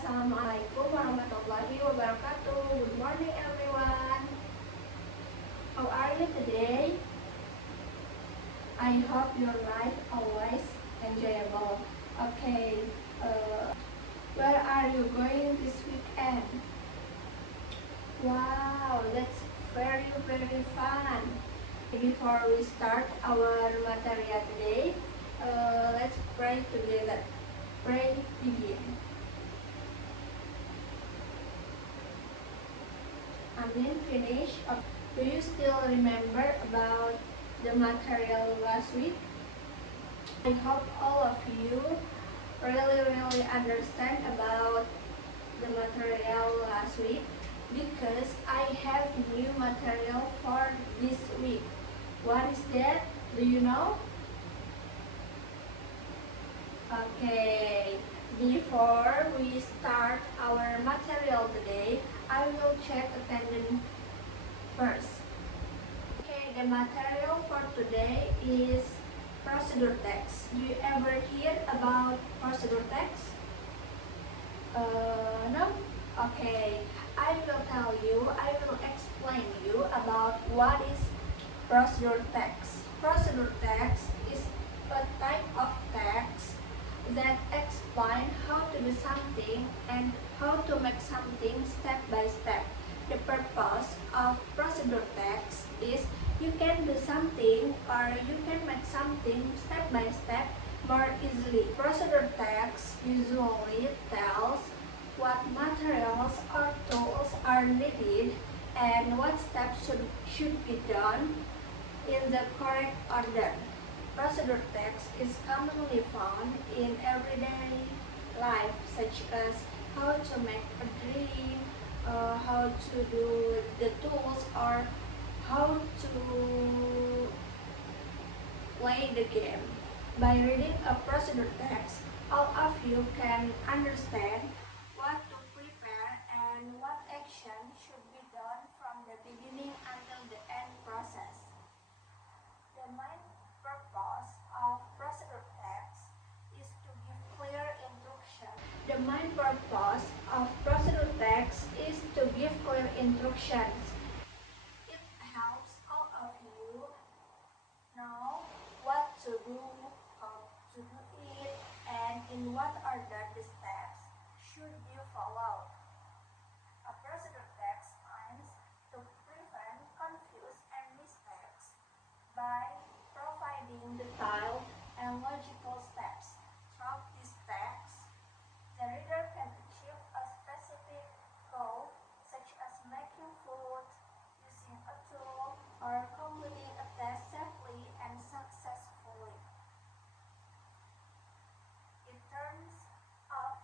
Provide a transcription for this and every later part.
Assalamualaikum warahmatullahi wabarakatuh. Good morning everyone. How are you today? I hope your life always enjoyable. Okay, where are you going this weekend? Wow, that's very fun. Before we start our material today, let's pray together. Pray begin. Amin, finish. Do you still remember about the material last week? I hope all of you really understand about the material last week because I have new material for this week. What is that? Do you know? Okay, before we start our material today, I will check attendance first. Okay, the material for today is procedure text. Do you ever hear about procedure text? No? Okay, I will explain you about what is procedure text. Procedure text is a type of text that explain how to do something and how to make something step by step. The purpose of procedure text is you can do something or you can make something step by step more easily. Procedure text usually tells what materials or tools are needed and what steps should be done in the correct order. Procedure text is commonly found in everyday life, such as how to make a drink, how to do the tools, or how to play the game. By reading a procedure text, all of you can understand what to prepare and what action should be done from the beginning until the end process. The main purpose of procedure text is to give clear instructions. The main purpose of procedure text is to give clear instructions. It helps all of you know what to do, how to do it, and in what order the steps should be followed. A procedure text aims to prevent confusion and mistakes by providing detailed and logical steps. Throughout these texts, the reader can achieve a specific goal, such as making food, using a tool, or completing a task safely and successfully. In terms of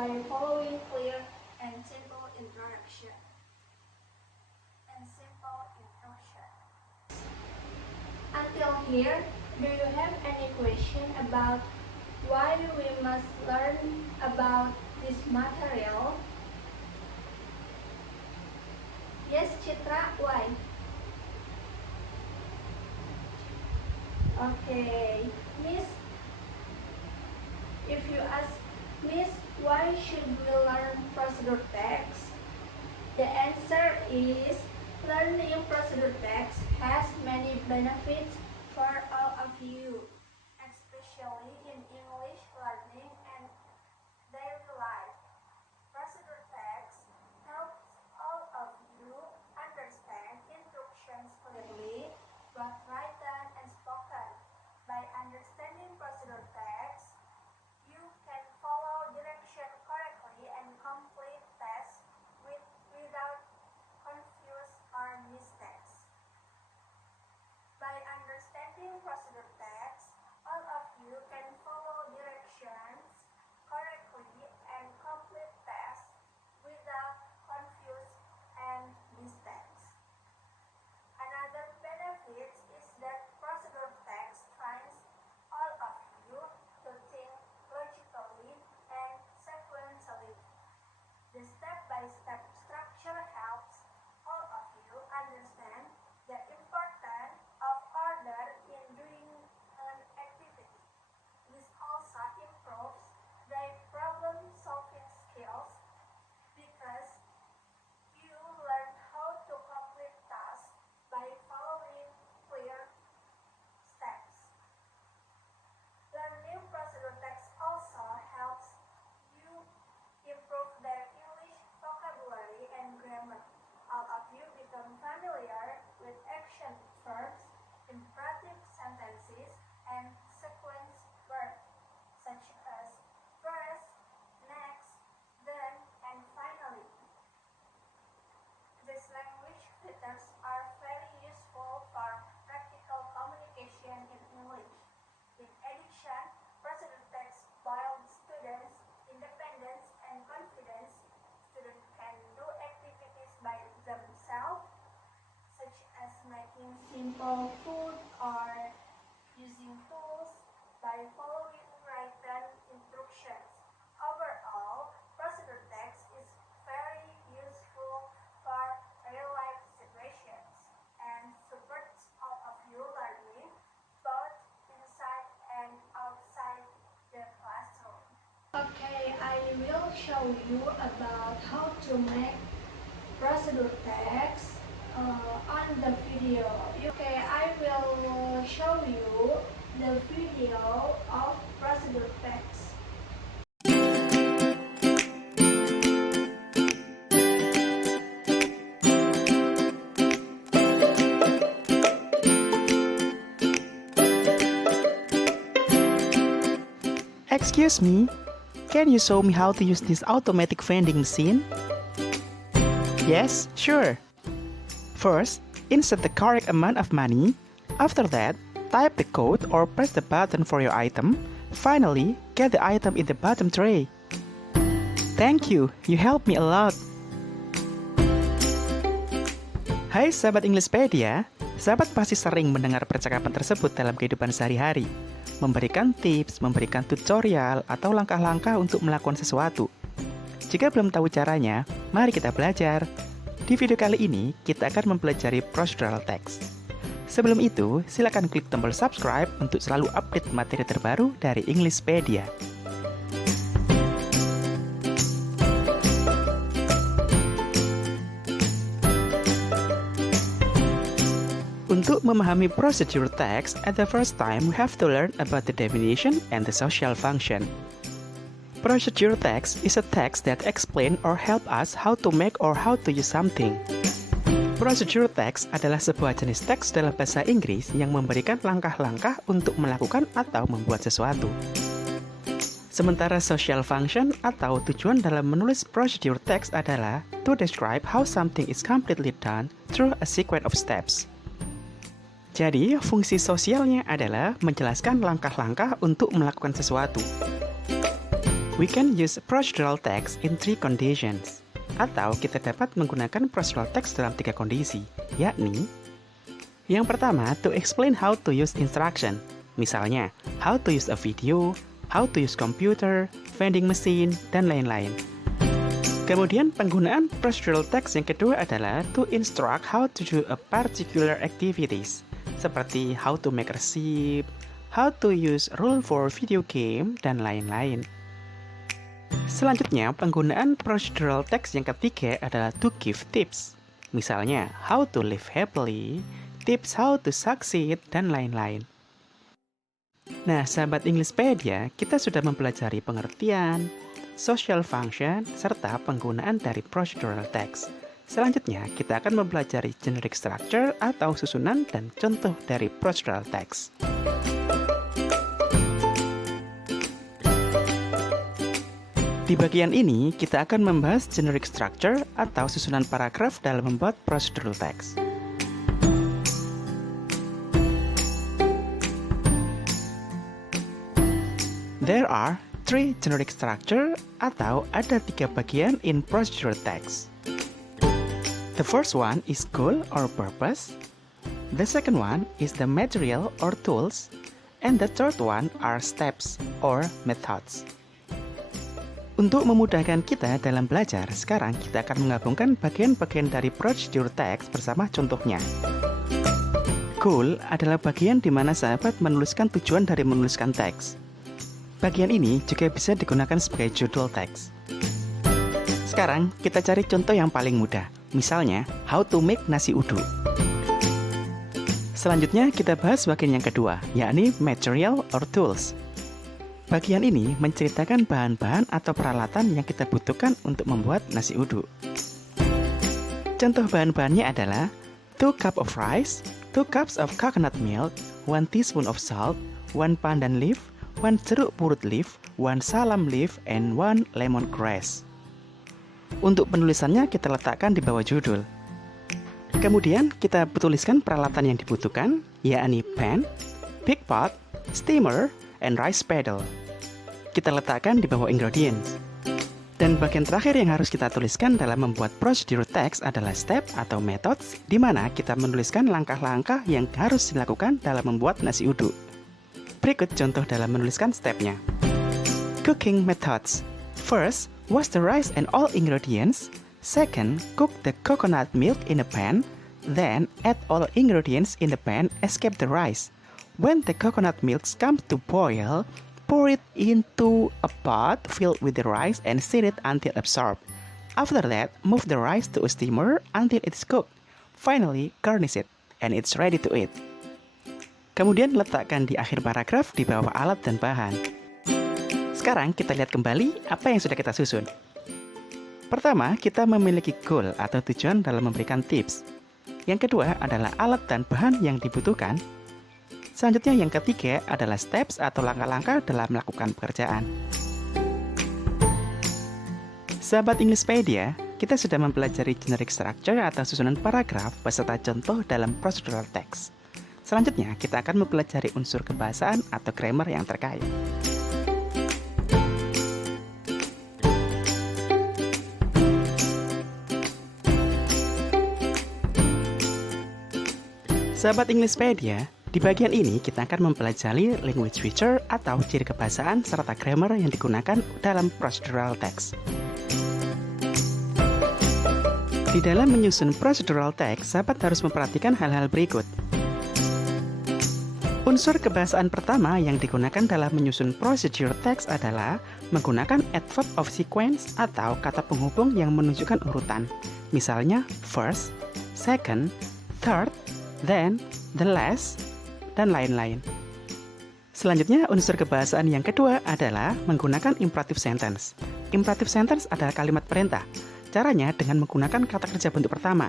by following clear and simple instruction. Until here, do you have any question about why we must learn about this material? Yes, Citra, why? Okay, Miss, if you ask Miss, why should we learn procedure text? The answer is learning procedure text has many benefits for all of you, especially in English learning and daily life. Procedure text helps all of you understand instructions clearly, both written and spoken. By understanding procedure text, you can follow direction correctly and complete tasks without confuse or mistakes. By understanding procedure text, all of you can follow directions correctly and complete tasks without confuse and mistakes. Another benefit is that procedure text trains all of you to think logically and sequentially. The step-by-step structure helps all of you understand the importance of order in doing an activity. This also improves their problem-solving skills because you learn how to complete tasks by following clear steps. Learning procedure text also helps you improve their English vocabulary and grammar. All of you become familiar with action verbs, imperative sentences, and sequence verbs, such as first, next, then, and finally. These language features are very useful for practical communication in English. In addition, procedure text builds students' independence and confidence. Students can do activities by themselves, such as making simple food or using tools by following written instructions. Overall, procedure text is very useful for real-life situations and supports all of you learning both inside and outside the classroom. Okay, I will show you about how to make procedure text on the video. Okay, I will show you the video of procedure text. Excuse me, can you show me how to use this automatic vending machine? Yes, sure. First, insert the correct amount of money. After that, type the code or press the button for your item. Finally, get the item in the bottom tray. Thank you helped me a lot. Hai sahabat Englishpedia, sahabat pasti sering mendengar percakapan tersebut dalam kehidupan sehari-hari. Memberikan tips, memberikan tutorial, atau langkah-langkah untuk melakukan sesuatu. Jika belum tahu caranya, mari kita belajar. Di video kali ini, kita akan mempelajari procedural text. Sebelum itu, silakan klik tombol subscribe untuk selalu update materi terbaru dari Englishpedia. Untuk memahami procedure text, at the first time we have to learn about the definition and the social function. Procedure text is a text that explain or help us how to make or how to use something. Procedure text adalah sebuah jenis teks dalam bahasa Inggris yang memberikan langkah-langkah untuk melakukan atau membuat sesuatu. Sementara social function atau tujuan dalam menulis procedure text adalah to describe how something is completely done through a sequence of steps. Jadi, fungsi sosialnya adalah menjelaskan langkah-langkah untuk melakukan sesuatu. We can use procedural text in 3 conditions. Atau kita dapat menggunakan procedural text dalam 3 kondisi, yakni yang pertama, to explain how to use instruction. Misalnya, how to use a video, how to use computer, vending machine, dan lain-lain. Kemudian, penggunaan procedural text yang kedua adalah to instruct how to do a particular activities, seperti how to make a receipt, how to use rule for video game, dan lain-lain. Selanjutnya, penggunaan procedural text yang ketiga adalah to give tips. Misalnya, how to live happily, tips how to succeed, dan lain-lain. Nah, sahabat Englishpedia, kita sudah mempelajari pengertian, social function, serta penggunaan dari procedural text. Selanjutnya, kita akan mempelajari generic structure atau susunan dan contoh dari procedural text. Di bagian ini, kita akan membahas generic structure atau susunan paragraf dalam membuat procedural text. There are 3 generic structure atau ada 3 bagian in procedural text. The first one is goal or purpose. The second one is the material or tools. And the third one are steps or methods. Untuk memudahkan kita dalam belajar, sekarang kita akan menggabungkan bagian-bagian dari procedural text bersama contohnya. Goal adalah bagian di mana sahabat menuliskan tujuan dari menuliskan teks. Bagian ini juga bisa digunakan sebagai judul teks. Sekarang kita cari contoh yang paling mudah. Misalnya, how to make nasi uduk. Selanjutnya kita bahas bagian yang kedua, yakni material or tools. Bagian ini menceritakan bahan-bahan atau peralatan yang kita butuhkan untuk membuat nasi uduk. Contoh bahan-bahannya adalah 2 cup of rice, 2 cups of coconut milk, 1 teaspoon of salt, 1 pandan leaf, 1 jeruk purut leaf, 1 salam leaf, and 1 lemongrass. Untuk penulisannya kita letakkan di bawah judul. Kemudian kita tuliskan peralatan yang dibutuhkan, yakni pan, big pot, steamer, and rice paddle. Kita letakkan di bawah ingredients. Dan bagian terakhir yang harus kita tuliskan dalam membuat procedural text adalah step atau methods, di mana kita menuliskan langkah-langkah yang harus dilakukan dalam membuat nasi uduk. Berikut contoh dalam menuliskan stepnya. Cooking methods. First, wash the rice and all ingredients. Second, cook the coconut milk in a pan. Then, add all ingredients in the pan, escape the rice. When the coconut milk comes to boil, pour it into a pot filled with the rice and stir it until absorbed. After that, move the rice to a steamer until it's cooked. Finally, garnish it, and it's ready to eat. Kemudian letakkan di akhir paragraf di bawah alat dan bahan. Sekarang kita lihat kembali apa yang sudah kita susun. Pertama, kita memiliki goal atau tujuan dalam memberikan tips. Yang kedua adalah alat dan bahan yang dibutuhkan. Selanjutnya yang ketiga adalah steps atau langkah-langkah dalam melakukan pekerjaan. Sahabat Englishpedia, kita sudah mempelajari generic structure atau susunan paragraf beserta contoh dalam procedural text. Selanjutnya, kita akan mempelajari unsur kebahasaan atau grammar yang terkait. Sahabat Englishpedia, di bagian ini kita akan mempelajari language feature atau ciri kebahasaan serta grammar yang digunakan dalam procedural text. Di dalam menyusun procedural text, sahabat harus memperhatikan hal-hal berikut. Unsur kebahasaan pertama yang digunakan dalam menyusun procedural text adalah menggunakan adverb of sequence atau kata penghubung yang menunjukkan urutan. Misalnya first, second, third, then, the last, dan lain-lain. Selanjutnya, unsur kebahasaan yang kedua adalah menggunakan imperative sentence. Imperative sentence adalah kalimat perintah. Caranya dengan menggunakan kata kerja bentuk pertama.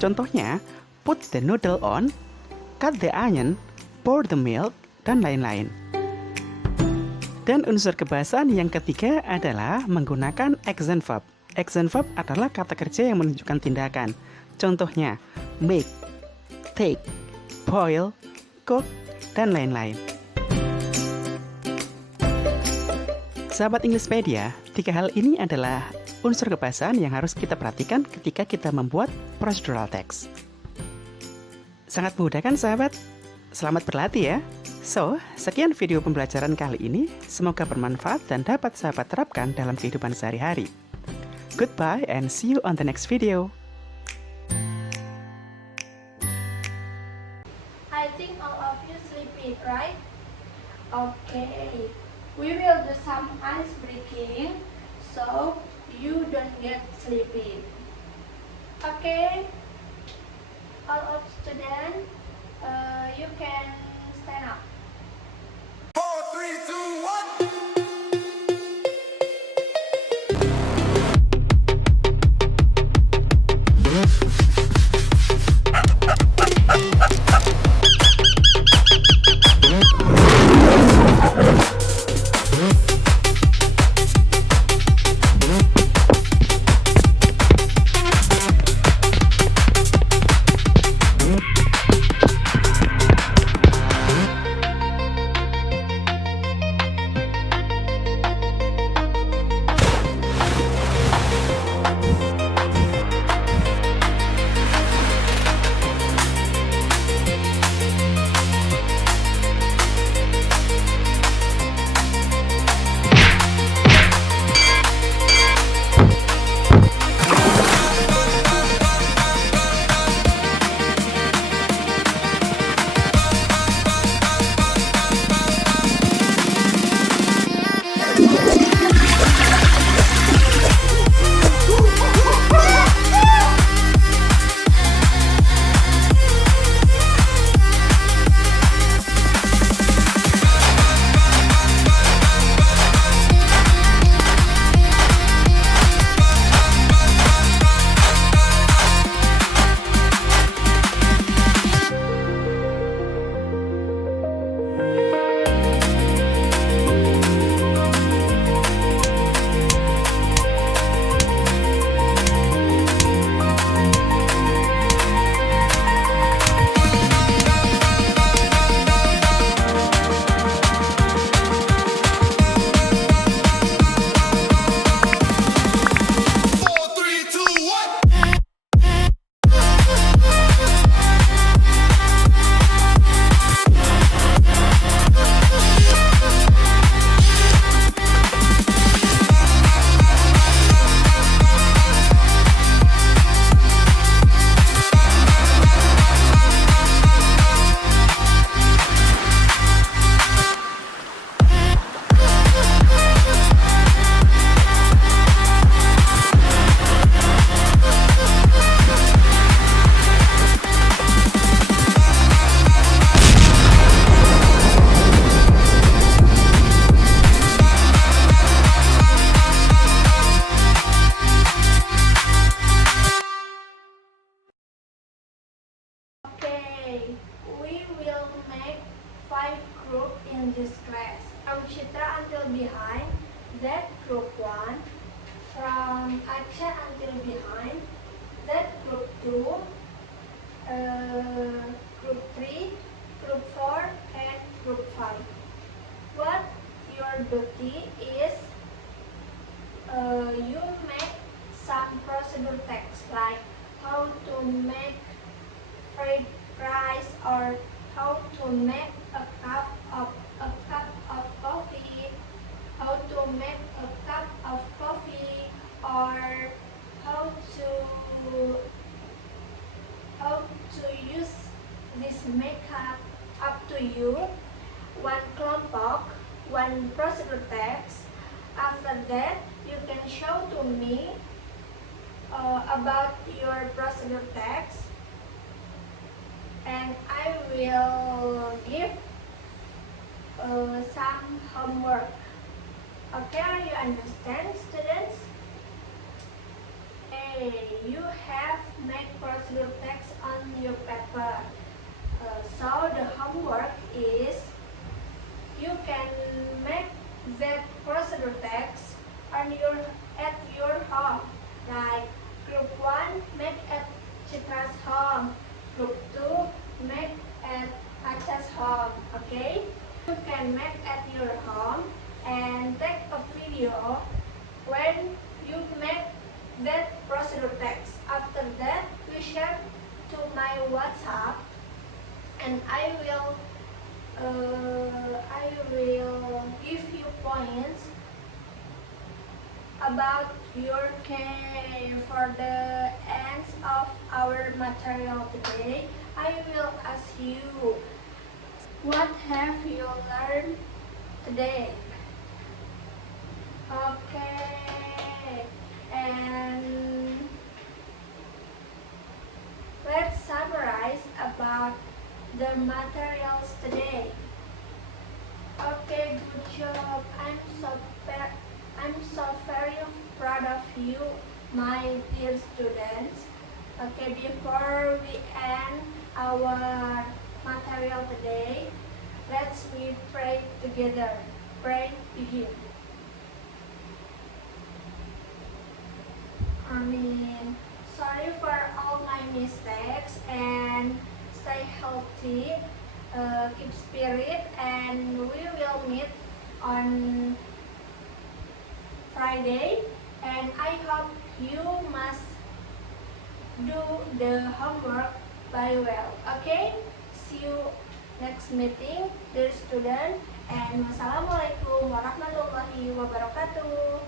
Contohnya, put the noodle on, cut the onion, pour the milk, dan lain-lain. Dan unsur kebahasaan yang ketiga adalah menggunakan action verb. Action verb adalah kata kerja yang menunjukkan tindakan. Contohnya, make, take, boil, cook, dan lain-lain. Sahabat Englishpedia, 3 hal ini adalah unsur kebahasaan yang harus kita perhatikan ketika kita membuat procedural text. Sangat mudah kan sahabat? Selamat berlatih ya! So, sekian video pembelajaran kali ini. Semoga bermanfaat dan dapat sahabat terapkan dalam kehidupan sehari-hari. Goodbye and see you on the next video. I think all of you sleepy, right? Okay, we will do some ice breaking so you don't get sleepy. Okay, all of students, you can stand up. 4, 3, 2, 1. Okay, we will make 5 groups in this class. From Chitra until behind, that group 1. From Aceh until behind, that group 2. Group 3, group 4, and group 5. What your duty is, you make some procedure text like how to make fried rice or how to make a cup of coffee, how to make a cup of coffee, or how to use this makeup. Up to you. One kelompok, one procedure text. After that, you can show to me about your procedure text, and I will give some homework. Okay, are you understand, students? Okay, you have made procedure text on your paper. So the homework is you can make that procedure text at your home. Like group 1 make at Citra's home, group 2 make at Aceh's home. Okay, you can make at your home and take a video when you make that procedure text. After that, we share to my WhatsApp, and I will give you points about your case. For the end of our material today, I will ask you, what have you learned today? Okay, and let's summarize about the materials today. Okay, good job. I'm so very proud of you, my dear students. Okay, before we end our material today, let's we pray together. Pray begin. Sorry for all my mistakes, and stay healthy, keep spirit, and we will meet on Friday, and I hope you must do the homework very well. Okay, see you next meeting, dear student, and wassalamualaikum warahmatullahi wabarakatuh.